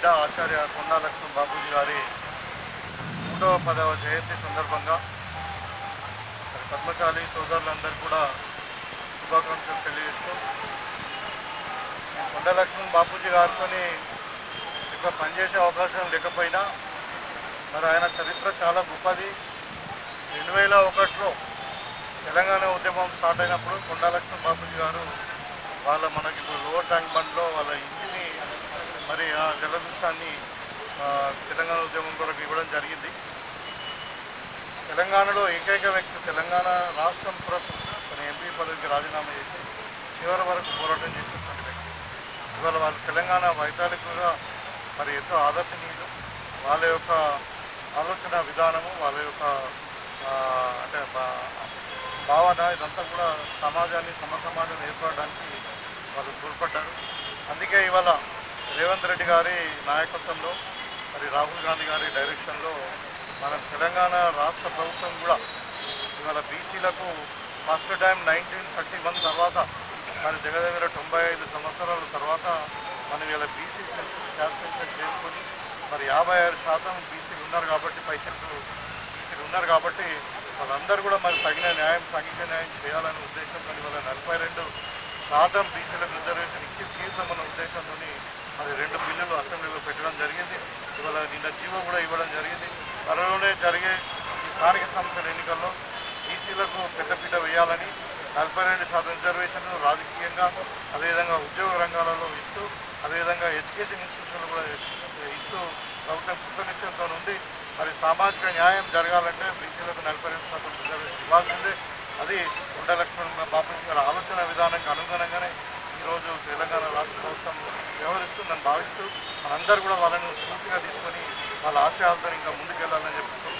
బిడ్డ ఆచార్య కొండా లక్ష్మణ్ బాపూజీ గారి 110వ జయంతి సందర్భంగా పద్మశాలి సోదరులందరూ కూడా శుభాకాంక్షలు తెలియజేస్తూ కొండా లక్ష్మణ్ బాపూజీ గారితో ఎక్కువ పనిచేసే అవకాశం లేకపోయినా మరి ఆయన చరిత్ర చాలా గొప్పది. 2001లో తెలంగాణ ఉద్యమం స్టార్ట్ అయినప్పుడు కొండా లక్ష్మణ్ బాపూజీ గారు మనకి ఇప్పుడు లోవర్ ట్యాంక్ బండ్లో వాళ్ళ ఇంటిని మరి ఆ జలదృశ్యాన్ని తెలంగాణ ఉద్యమం కొరకు ఇవ్వడం జరిగింది. తెలంగాణలో ఏకైక వ్యక్తి తెలంగాణ రాష్ట్రం కొరకు తన ఎంపీ పదవికి రాజీనామా చేసి చివరి వరకు పోరాటం చేసినటువంటి వ్యక్తి. ఇవాళ వాళ్ళు తెలంగాణ వైతాళికులుగా మరి ఎంతో ఆదర్శనీయులు. వాళ్ళ యొక్క ఆలోచన విధానము, వాళ్ళ యొక్క అంటే భావన ఇదంతా కూడా సమాజాన్ని సమసమాజం ఏర్పడడానికి వాళ్ళు తోడ్పడ్డారు. అందుకే ఇవాళ రేవంత్ రెడ్డి గారి నాయకత్వంలో మరి రాహుల్ గాంధీ గారి డైరెక్షన్లో మన తెలంగాణ రాష్ట్ర ప్రభుత్వం కూడా ఇవాళ బీసీలకు ఫస్ట్ టైం 1931 తర్వాత మరి దగ్గర 95 సంవత్సరాల తర్వాత మనం ఇవాళ బీసీ సెన్సస్ క్యాల్కులేషన్ చేసుకొని మరి 56% బీసీలు ఉన్నారు కాబట్టి బీసీలు ఉన్నారు కాబట్టి వాళ్ళందరూ కూడా మరి తగిన న్యాయం సాంఘిక న్యాయం చేయాలనే ఉద్దేశంతో ఇవాళ 42% బీసీలకు రిజర్వేషన్ ఇచ్చి తీర్చమన్న ఉద్దేశంతో మరి 2 బిల్లులు అసెంబ్లీలో పెట్టడం జరిగింది. ఇవాళ నిన్న జీవో కూడా ఇవ్వడం జరిగింది. త్వరలోనే జరిగే ఈ స్థానిక సంస్థల ఎన్నికల్లో బీసీలకు పెద్దపీట వేయాలని 42% రిజర్వేషన్ రాజకీయంగా అదేవిధంగా ఉద్యోగ రంగాలలో ఇస్తూ అదేవిధంగా ఎడ్యుకేషన్ ఇన్స్టిట్యూషన్లు కూడా ఇస్తూ ప్రభుత్వం కృతనిశ్చయంతో ఉంది. మరి సామాజిక న్యాయం జరగాలంటే బీసీలకు 42% రిజర్వేషన్ ఇవ్వాల్సిందే. అది కొండా లక్ష్మణ్ బాపూజీ గారి ఆలోచన విధానానికి అనుగుణంగానే ఈరోజు తెలంగాణ రాష్ట్ర ప్రభుత్వం వ్యవహరిస్తుందని భావిస్తూ మనందరూ కూడా వాళ్ళను స్ఫూర్తిగా తీసుకొని వాళ్ళ ఆశయాలతో ఇంకా ముందుకెళ్లాలని చెప్తున్నాం.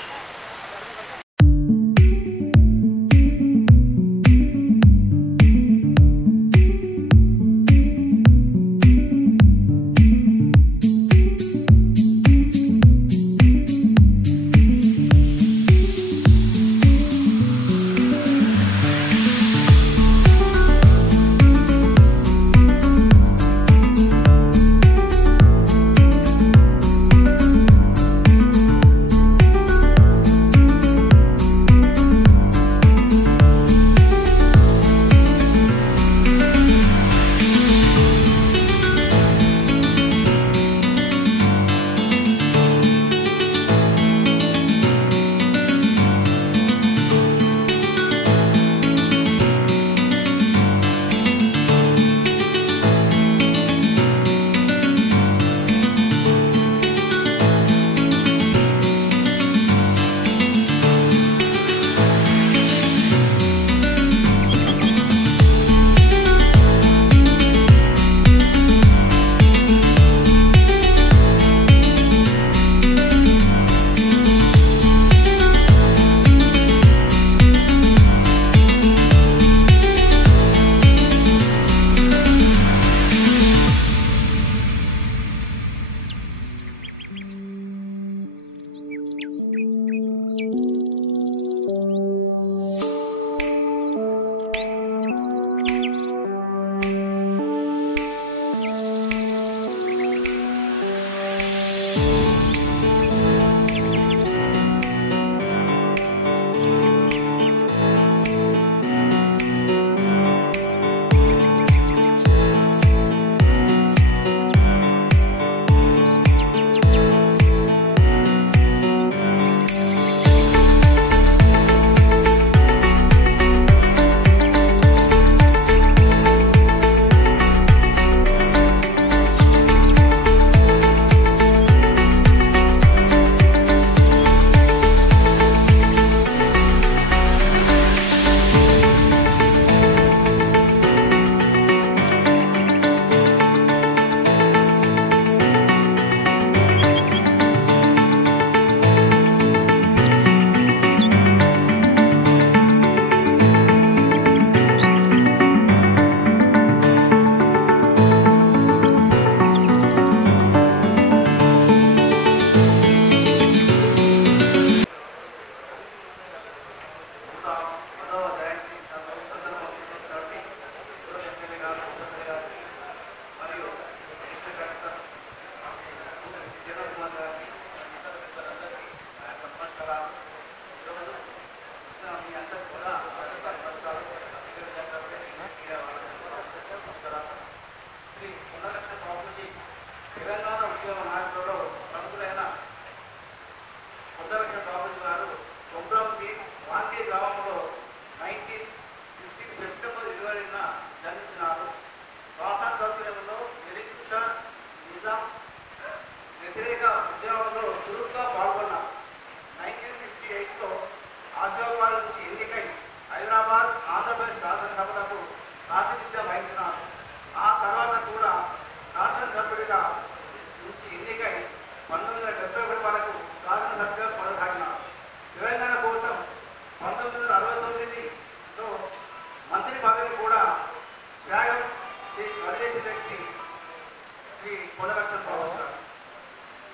శ్రీ కొలగట్ల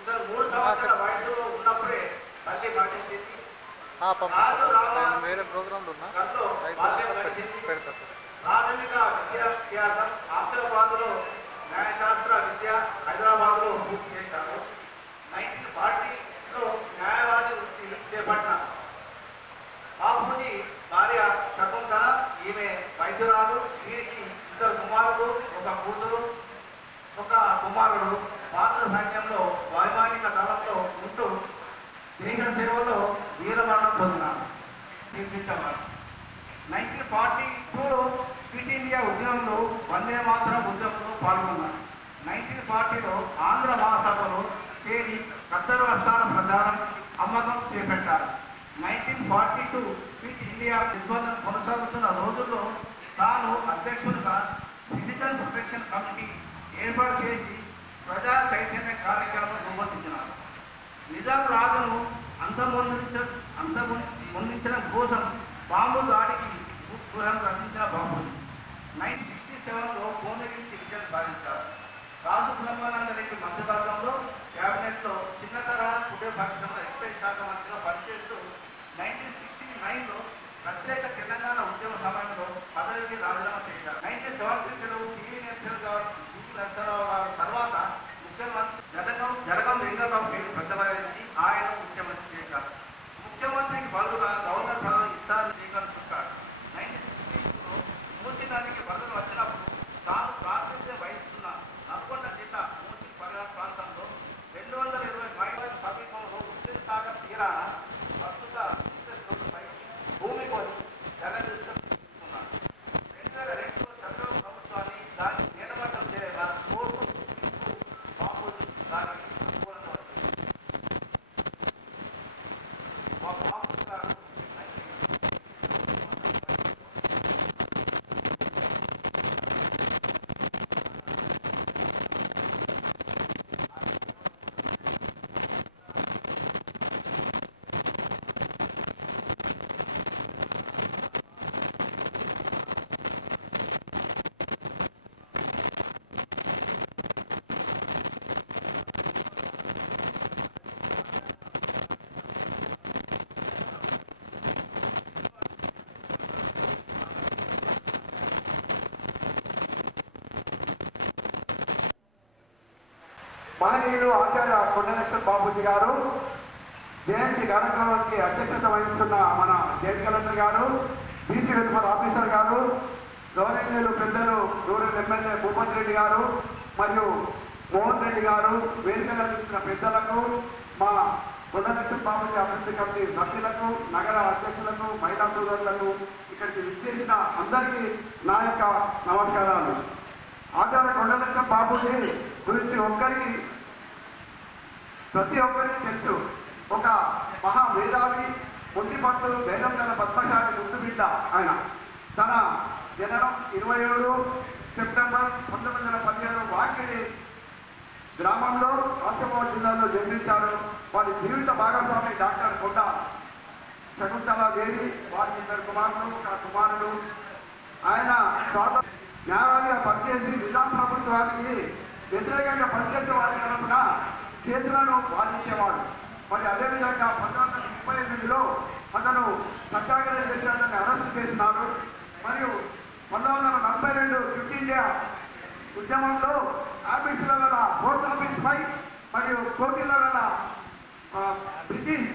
ఇతను 3 సంవత్సరాల వయసులో ఉన్నప్పుడే తల్లి మరణించింది. వేరే ప్రోగ్రాంలు ప్రాథమిక విద్యాభ్యాసం ఆసిఫాబాద్లో, న్యాయశాస్త్ర విద్య హైదరాబాద్లో పూర్తి చేశారు. 1940లో న్యాయవాది వృత్తి చేపట్టినారు. బాపూజీ భార్య శకుంతల, ఈమె వైద్యురాలు. వీరికి 2 కుమారులు, 1 కూతురు, 1 కుమారుడు. భారత సైన్యంలో వైమానిక దళంలో ఉంటూ దేశ సేవలో వీరమరణం పొందినారు. తీర్పించేవారు. 1942లో క్విట్ ఇండియా ఉద్యమంలో వందే మాతరం ఉద్యమంలో పాల్గొన్నారు. 1940లో ఆంధ్ర మహాసభలో చేరి ఖద్దరు వస్త్రాల ప్రచారం, అమ్మకం చేపట్టారు. 1942 క్విట్ ఇండియా నిర్బంధం కొనసాగుతున్న రోజుల్లో తాను అధ్యక్షుడిగా సిటిజన్ ప్రొటెక్షన్ కమిటీ ఏర్పాటు చేసి ప్రజా చైతన్య కార్యక్రమం రూపొందించినారు. నిజాం రాజును అంతమొందించడం కోసం బాంబు దాడికి గృహం రచించిన బాబుని 1967లో భువనగిరికి విజయం సాధించారు. రాసు బ్రహ్మానంద రెడ్డి మంత్రివర్గంలో క్యాబినెట్లో చిన్న తరహా కుటీర పరిశ్రమల ఎక్సైజ్ శాఖ మంత్రిగా పనిచేస్తూ 1969లో ప్రత్యేక తెలంగాణ ఉద్యమ సమయంలో పదవికి రాజీనామా చేశారు. 1973లో టీవీ నరసింహారావు గారు తర్వాత ముఖ్యమంత్రి జరగం వెంకటరావు పేరు పెద్దవారికి ఆయన ముఖ్యమంత్రి చేశారు. ముఖ్యమంత్రికి బదులుగా గవర్నర్ పదవి ఇస్తారని స్వీకరించుకుంటారు. 1962లో మూసీ నదికి వరదలు వచ్చినప్పుడు తాను ప్రాతినిధ్యం వహిస్తున్న నల్గొండ జిల్లా మూసీ పరివార ప్రాంతంలో 220 మైళ్ళ సమీపంలో హుస్సేన్ సాగర్ తీరాన ప్రస్తుత భూమి కొని జగదీశ్వరం తీసుకున్నారు. 2002లో చంద్రబాబు ప్రభుత్వాన్ని దాన్ని నీలమట్టం చేయగా కోర్టు బాపూజీ దానికి అనుకూలంగా వచ్చింది. బాపూజీ గారు మహనీయులు ఆచార్య కొండలక్ష్మణ బాబూజీ గారు జయంతి కార్యక్రమానికి అధ్యక్షత వహిస్తున్న మన జైన్ కలెక్టర్ గారు, బీసీ వెల్ఫేర్ ఆఫీసర్ గారు, గౌరవనీయులు పెద్దలు రూరల్ ఎమ్మెల్యే భూపతి రెడ్డి గారు మరియు మోహన్ రెడ్డి గారు, వేదికలు అందించిన పెద్దలకు, మా కొండలక్ష్మణ బాబూజీ అభివృద్ధి కమిటీ సభ్యులకు, నగర అధ్యక్షులకు, మహిళా సోదరులకు, ఇక్కడికి విచ్చేసిన అందరికీ నా యొక్క నమస్కారాలు. ఆచార్య కొండలక్ష్మణ బాబూజీ గురించి ప్రతి ఒక్కరికి తెలుసు. ఒక మహా మేధావి, ఒంటి పట్టులు, ధైర్యం గల పద్మశాలి ముందు బిడ్డ. ఆయన తన జననం 27 సెప్టెంబర్ 1917 వాకిడి గ్రామంలో ఆసిఫాబాద్ జిల్లాలో జన్మించారు. వారి జీవిత భాగస్వామి డాక్టర్ కొండ శకుంతలాదేవి, వారికి 2 కుమారులు, 1 కుమారుడు. ఆయన న్యాయవాదిగా పనిచేసి నిజాం ప్రభుత్వానికి వ్యతిరేకంగా పనిచేసే వారి తరఫున కేసులను వాదించేవాడు. మరి అదేవిధంగా 1938లో అతను సత్యాగ్రహ చేసి అతన్ని అరెస్టు చేసినారు. మరియు 1942 క్విట్ ఇండియా ఉద్యమంలో ఆఫీసుల వల్ల పోస్ట్ ఆఫీస్ పై మరియు కోర్టుల వల్ల బ్రిటిష్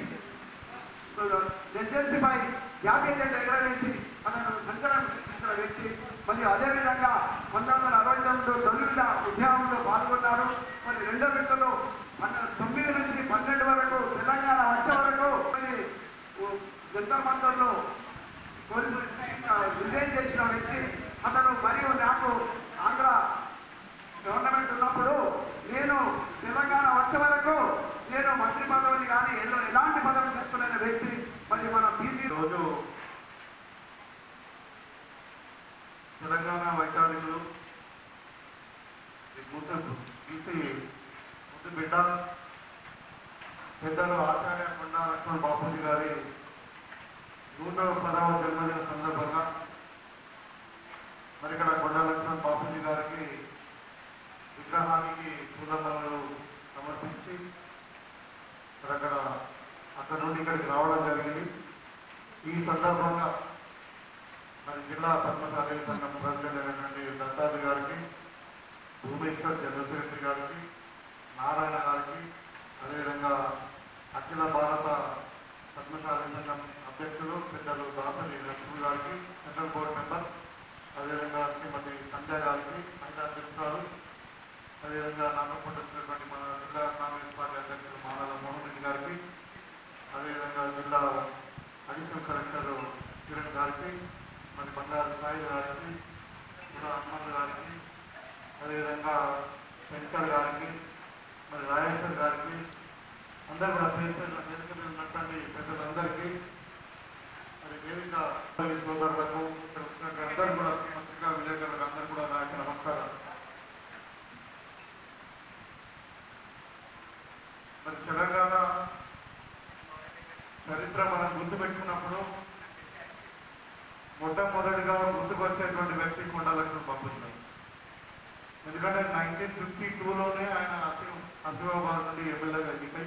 రెసిడెన్సీపై జాతీయ ఎగరవేసి అతను సంచలనం సృష్టించిన వ్యక్తి. మరియు అదేవిధంగా 1969 తొలిత ఉద్యమంలో పాల్గొన్నారు. మరి 2వ విడతలో 9 నుంచి 12 వరకు తెలంగాణ వచ్చే వరకు మరి జంతర్ మంతర్లో విజయం చేసిన వ్యక్తి అతను. మరియు నాకు ఆంధ్ర గవర్నమెంట్ ఉన్నప్పుడు నేను తెలంగాణ వచ్చే వరకు నేను మంత్రి పదవిని కానీ ఎలాంటి పదవి తీసుకునే వ్యక్తి. మరి మన బీసీ రోజు తెలంగాణ వైద్యాధికులు బీసీ ముద్దు బిడ్డ పెద్దలు ఆచార్య కొండ లక్ష్మణ బాపూజీ గారి 110వ జన్మదిన సందర్భంగా మరి ఇక్కడ కొండ లక్ష్మణ బాపూజీ గారికి విగ్రహానికి పూలమాలలు సమర్పించి అక్కడ నుండి ఇక్కడికి రావడం జరిగింది. ఈ సందర్భంగా మరి జిల్లా పద్మశాలి సంఘం ప్రెసిడెంట్ అయినటువంటి దత్తాది గారికి, భూమేశ్వర్ చంద్రశేఖర్ గారికి, నారాయణ గారికి, అదేవిధంగా అఖిల భారత పద్మశాలి సంఘం అధ్యక్షులు పెద్దలు దాసరి లక్ష్మి గారికి, సెంట్రల్ బోర్డు మెంబర్, అదేవిధంగా శ్రీమతి సంజయ్ గారికి, మహిళా అధ్యక్షురాలు, అదేవిధంగా నాగపూట వచ్చినటువంటి మన జిల్లా కాంగ్రెస్ పార్టీ అధ్యక్షులు మానాల మోహన్ రెడ్డి గారికి, అదేవిధంగా జిల్లా అడిషనల్ కలెక్టర్ కిరణ్ గారికి, మరి బంగారు సాయి గారికి, జిల్లా హనుమంత్ గారికి, అదేవిధంగా శంకర్ గారికి, మరి రాజేశ్వర్ గారికి, అందరూ కూడా వేదిక మీద ఉన్నటువంటి పెద్దలందరికీ, మరి వేదిక సోదరులకు అందరూ కూడా పత్రికా విలేకరులకు అందరూ కూడా నా యొక్క నమస్కారం. మరి తెలంగాణ చరిత్ర మనం గుర్తుపెట్టుకున్నప్పుడు మొట్టమొదటిగా గుర్తుకొచ్చేటువంటి వ్యక్తి కొండా లక్ష్మణ్ బాపూజీ. ఎందుకంటే 1952లోనే ఆయన ఆసిఫాబాద్ నుండి ఎమ్మెల్యేగా ఎన్నికై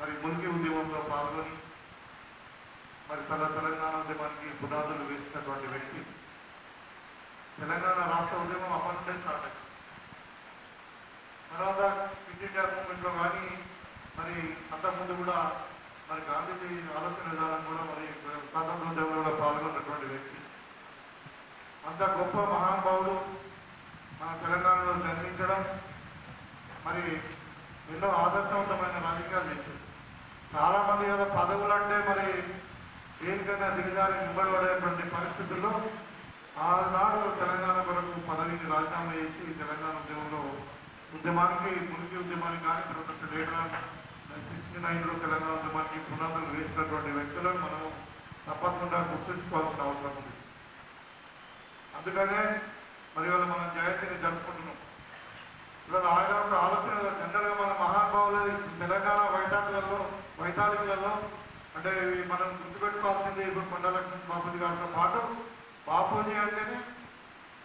మరి ముల్కీ ఉద్యమంలో పాల్గొని మరి తెలంగాణ ఉద్యమానికి పునాదులు వేసినటువంటి వ్యక్తి. తెలంగాణ రాష్ట్ర ఉద్యమం అప్పటి నుండే స్టార్ట్ అయింది. తర్వాత క్విట్ ఇండియా మూవ్మెంట్లో కానీ మరి అంతకుముందు కూడా మరి గాంధీజీ ఆలోచన విధానం కూడా మరి స్వాతంత్ర ఉద్యమంలో కూడా పాల్గొన్నటువంటి వ్యక్తి. అంత గొప్ప మహానుభావుడు మన తెలంగాణలో జన్మించడం, మరి ఎన్నో ఆదర్శవంతమైన రాజకీయాలు చేశారు. చాలామంది కదా పదవులు అంటే మరి దేనికైనా దిగజారి నిలబడేటువంటి పరిస్థితుల్లో ఆనాడు తెలంగాణ కొరకు పదవిని రాజీనామా చేసి తెలంగాణ ఉద్యమానికి ముల్కీ ఉద్యమానికి కానీ తర్వాత 69లో తెలంగాణ ఉద్యమానికి పునాదులు వేసినటువంటి వ్యక్తులను మనం తప్పకుండా గుర్తుంచుకోవాల్సిన అవసరం ఉంది. అందుకనే మరి ఇవాళ మనం జయంతిని జరుపుకుంటున్నాం. ఇవాళ ఆయన ఒక ఆలోచన జనరల్గా మన మహానుభావులు తెలంగాణ వైతాళికులలో అంటే మనం గుర్తుపెట్టుకోవాల్సింది ఇప్పుడు కొండా లక్ష్మణ్ బాపూజీ గారితో పాటు బాపూజీ అంటేనే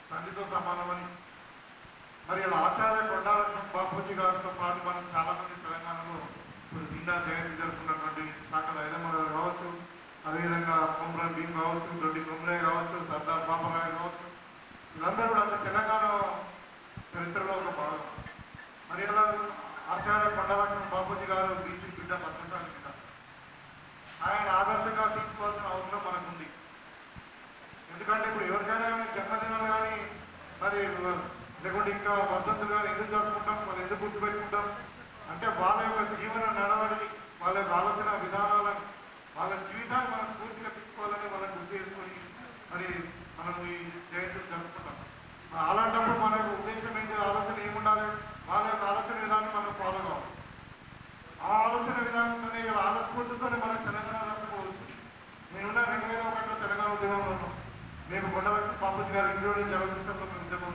తండ్రితో సమానమని, మరి ఇలా ఆచార్య కొండా లక్ష్మణ్ బాపూజీ గారితో పాటు మనం చాలామంది తెలంగాణలో ఇప్పుడు నిండా జయంతి జరుపుకున్నటువంటి సాకల ఐదమ్మగారు కావచ్చు, అదేవిధంగా కొమరం భీం కావచ్చు, దొడ్డి కొమరయ్య కావచ్చు, సర్దార్ పాపరాయ కావచ్చు, వీళ్ళందరూ కూడా తెలంగాణ చరిత్రలో ఒక భాగం. మరి ఇలా ఆచార్య కొండా లక్ష్మణ్ బాపూజీ గారు బీసీ బిడ్డ, పద్మశాలి బిడ్డ. ఆయన ఆదర్శంగా తీసుకోవాల్సిన అవసరం మనకుంది. ఎందుకంటే ఇప్పుడు ఎవరికైనా కానీ జన్మదినాలు కానీ మరి లేకుంటే ఇంకా వర్ధంతులు కానీ ఎందుకు జరుపుకుంటాం, మరి ఎందుకు గుర్తుపెట్టుకుంటాం అంటే వాళ్ళ యొక్క జీవన నడవడిని, వాళ్ళ యొక్క ఆలోచన విధానాలను, వాళ్ళ జీవితాన్ని మనం స్ఫూర్తిగా తీసుకోవాలని వాళ్ళని గుర్తు చేసుకొని మరి మనం ఈ జయంతులు జరుపుకుంటాం. అలాంటప్పుడు మన యొక్క ఉద్దేశం ఏంటి, ఆలోచన ఏముండాలి, వాళ్ళ యొక్క ఆలోచన విధానం మనం ఫాలో కావాలి. ఆ ఆలోచన విధానంతోనే ఆలోస్ఫూర్తితోనే మనం తెలంగాణ రాష్ట్రం వచ్చింది. నేనున్న 2001లో తెలంగాణ ఉద్యమంలో ఉన్నాం. మేము కొండా లక్ష్మణ్ బాపూజీ గారి ఇంట్లోనే జలదేశంలో మేము ఉద్యమం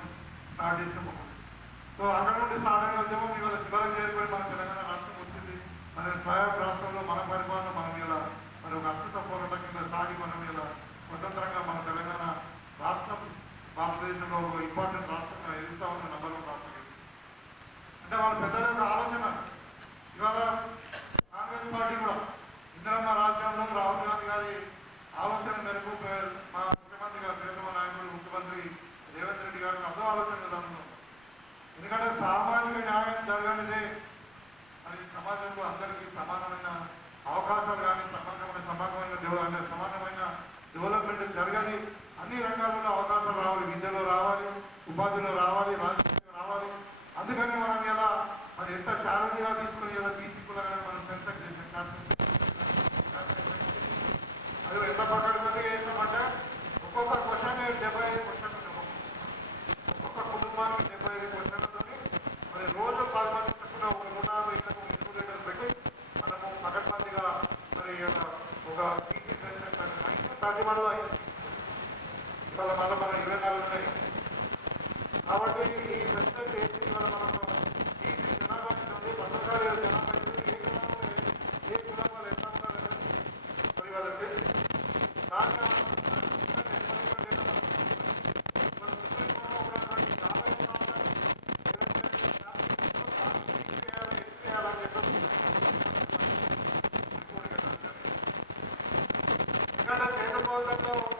స్టార్ట్ చేసాము. సో అక్కడ నుండి స్టార్ట్ అయిన ఉద్యమం ఇవాళ శివారికి చేరిపోయి మన తెలంగాణ రాష్ట్రం వచ్చింది. మన స్వయం రాష్ట్రంలో మన పరిపాలన మనం ఇలా మరి ఒక అస్తిత్వ పోరాటం కింద సాగి మనం ఇలా స్వతంత్రంగా మన తెలంగాణ రాష్ట్రం భారతదేశంలో ఒక ఇంపార్టెంట్ రాష్ట్రంగా ఎదుగుతా ఉన్న నంబర్ 1 రాష్ట్రం. అంటే వాళ్ళ పెద్దల యొక్క ఆలోచన. ఇవాళ కాంగ్రెస్ పార్టీ కూడా ఇందిరమ్మ రాజ్యంలో రాహుల్ గాంధీ గారి ఆలోచన మేరకు మా ముఖ్యమంత్రి గారు, ప్రియతమ నాయకుడు ముఖ్యమంత్రి రేవంత్ రెడ్డి గారికి అదో ఆలోచన విధానంలో. ఎందుకంటే సామాజిక న్యాయం జరగనిదే మరి సమాజంలో అందరికీ సమానమైన అవకాశాలు కానీ సమానమైన డెవలప్మెంట్ జరగాలి. అన్ని రంగాల్లో అవకాశాలు రావాలి, విద్యలో రావాలి, ఉపాధిలో రావాలి, రాజకీయంలో రావాలి. అందుకని మనం ఇలా మరి ఎంత ఛాలెంజ్గా తీసుకుని ఇలా బీసీ కులాగా మనం సెన్సెక్ట్ చేసాం. అది ఎంత పక్కడికి చేసామంటే ఒక్కొక్క క్వశ్చన్ 75 క్వశ్చన్లు, ఒక్కొక్క కుటుంబానికి 75 క్వశ్చన్లతో మరి రోజు 10 మంది చొప్పున ఒక 150 ఇళ్లకు ఇన్స్టిట్యూటర్లు పెట్టి మనము పకడ్బందీగా మరి ఒక బీసీ సెన్సెక్స్ అని 30 మంది అయింది. ఇవాళ మళ్ళీ మనం 24 ఉన్నాయి. కాబట్టి ఈ సంవత్సరంలో